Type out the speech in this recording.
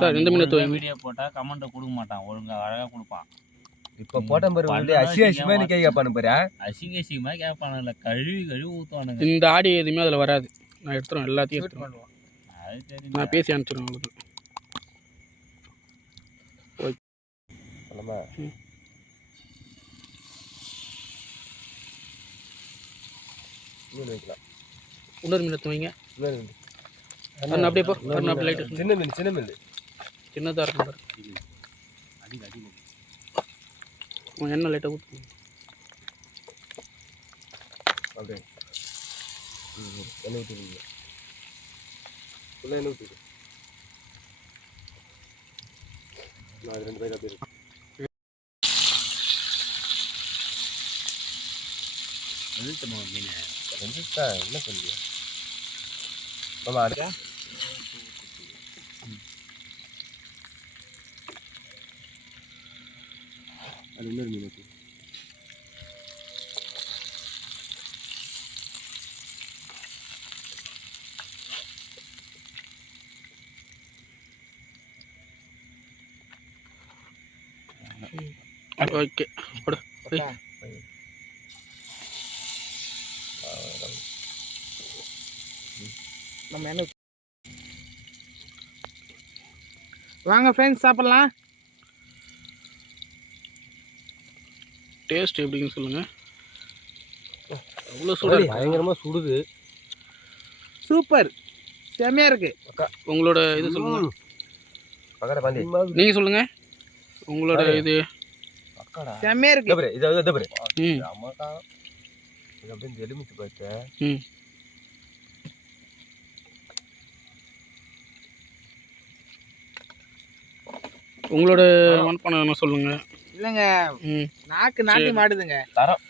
Sir இந்த மீன் எடுத்து வைங்க. வீடியோ போட்டால் கமெண்ட்டை கொடுக்க மாட்டான், ஒழுங்காக அழகாக கொடுப்பான். இப்போ போட்ட பாரு அசிங்கமாக நீ கேட்பானு பாரு. அசிங்கமாக கேட்பானுங்கள, கழுவி ஊற்றுவானுங்க. இந்த ஆடி எதுவுமே அதில் வராது. நான் எடுத்துருவேன், எல்லாத்தையும் எடுத்துருவேன். அது சரி, நான் பேசி அனுப்பிச்சிடுவேன் உங்களுக்கு. மீன் வைக்கலாம். இன்னொரு மீன் எடுத்து வைங்க. அப்படியே போ. அப்படியே லைட்டு சின்ன மீன் சின்னதாக இருக்கும் பாரு. எண்ணெய் லைட்டாக ஊற்று. அப்படியே எண்ணெய் ஊற்றிடுங்க. ஃபுல்லாக எண்ணெய் ஊற்றிடு. நான் 2 பேர் அப்படியே இருக்கு. மீன் என்ன சொல்லுங்க மாமா அடுத்த அது இன்னொரு மீன் ஓகே. ஓகே நம்ம என்ன வாங்க ஃப்ரெண்ட்ஸ் சாப்பிடலாம். டேஸ்ட் எப்படின்னு சொல்லுங்க. அவ்வளோ சுடு, பயங்கரமாக சுடுது. சூப்பர், செம்மையாக இருக்கு. உங்களோட இது சொல்லுங்க. நீங்கள் சொல்லுங்க உங்களோட இது. செம்மையாக இருக்கு. இது பாரு. அம்மாக்கா இது அப்படியே எலுமிச்சு பார்த்தேன். உங்களோட மண்பானை என்ன சொல்லுங்க. இல்லைங்க, நாக்கு நாட்டி மாடுதுங்க. தரம்